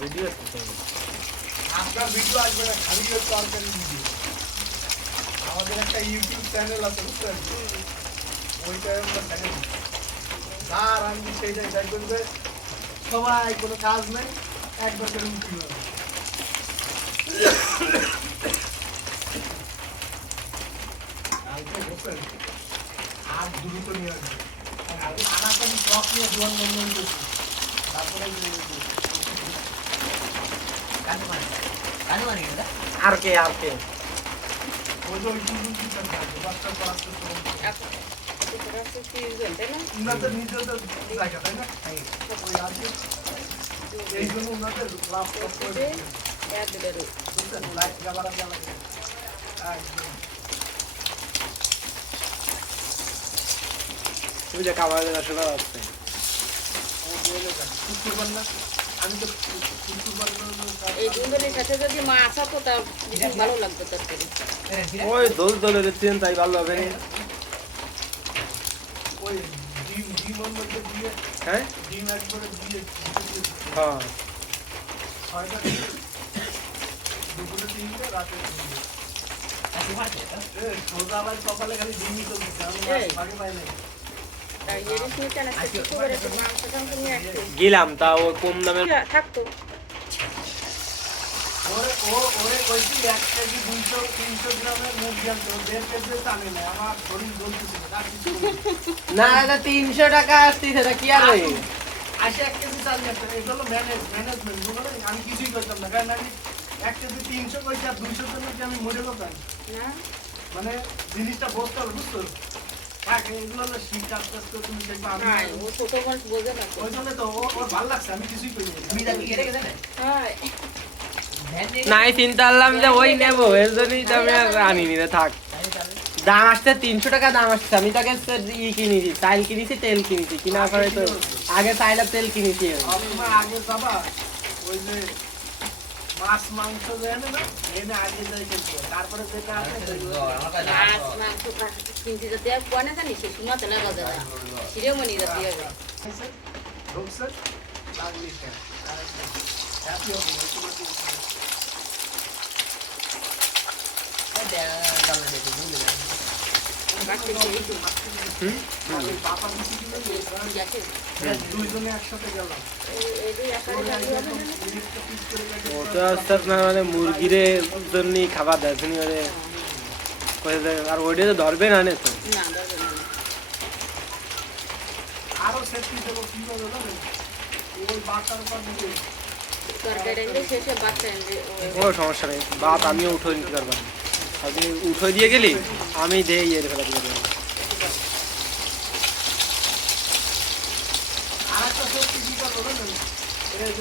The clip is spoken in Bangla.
ভিডিও আছে আপনার ভিডিও আসবে না, খালি তরকারি ভিডিও। আমাদের একটা ইউটিউব চ্যানেল আছে বুঝছেন, ওইটাই আমরা চ্যানেল আর আমি সেইটাই দেখবেন যে সবাই কোনো কাজ নেই, একবার করে উঠি বুঝছেন। আর দ্রুত নিয়ে আসবে আমাকে আমি টক নিয়ে জীবন বন্ধন করছি, তারপরে আর কে ওই যে ওই দুজন কি করতে বাচ্চা পড়াতে তো উনাদের নিজেদের জায়গা তাই না, ওই আছে এই জন্য উনাদের লাভ করতে বুঝছেন, লাইট জ্বালা জ্বালা একদম। তুমি যে কামালে আসলে আছে আমি তো এই দুজনের সাথে যদি মাছ হতো তা বেশি ভালো লাগতো তরকারি। ওই দোলের চেন তাই ভালো হবে ওই ডিমের মধ্যে দিয়ে, হ্যাঁ ডিম একবারে দিয়ে হ্যাঁ 6টা দুপুরে 3টে রাতে 3টে। সোজা আবার সকালে খালি ডিমই চলতেছে, আমি আগে পাই নাই। তাই জিনিস নিতে না কিছু করে একটু মাংস টাংস নিয়ে আসতে গেলাম তা ও কম দামে থাকতো। ওরে কইছি 1 কেজি 200-300 গ্রামের মুরগি আনতে, 1.5 কেজি টানে না, আমার শরীর জ্বলতেছে না কিছু না না 300 টাকা আসতেছে এটা কি আর হয় আসে 1 কেজি চাল নিয়ে আসতে, এটা হলো ম্যানেজমেন্ট বুঝলেন। আমি কিছুই করতাম না, কারণ আমি 1 কেজি 300 কইছি আর 200 জন্য কি আমি মরে যেতাম না মানে জিনিসটা বুঝতে হবে বুঝছো। এগুলো হলো শিখতে আস্তে আস্তে তুমি দেখবা। আমি হ্যাঁ ও ছোট মানুষ বোঝে না তো। ওই জন্য তো ওর ভালো লাগছে, আমি কিছুই করি হ্যাঁ নাই চিন্তা করলাম যে ওই নেবো এর জন্যই তো আমি আর আনিনি রে থাক। দাম আসছে 300 টাকা দাম আসছে, আমি তাকে কিনেছি চাল কিনেছি তেল কিনেছি কিনা পরে তো আগে চাইলে তেল কিনেছি তোমার আগে যাবা ওই যে মাছ মাংস দেন না এনে আগে যাই কিনতে, তারপরে যেটা আছে মাছ মাংস কিনতে যেতে আর কোয়া না জানি সে সময় তেলে বাজে না শিরোমণি যেতে হবে। ঢুকছে লাগলি কেন হ্যাপি হবে দুইজনে একসাথে গেলাম। ওটা হচ্ছে আপনার মানে মুরগিরে জন্যই খাবার দেয় তিনি ওরে আর ওইটা তো ধরবে না নে তো আরো সেফটি দেবো কি বলবো জানেন, ওই বাচ্চার উপর দিয়ে তরকারি এনে শেষে বাচ্চা এনে কোনো সমস্যা নেই বাপ আমিও উঠে নিতে পারবো আপনি উঠে দিয়ে গেলি আমি দিয়ে ইয়ে ফেলা দিয়ে দেবো। আর একটা সেফটি কি করবো জানেন,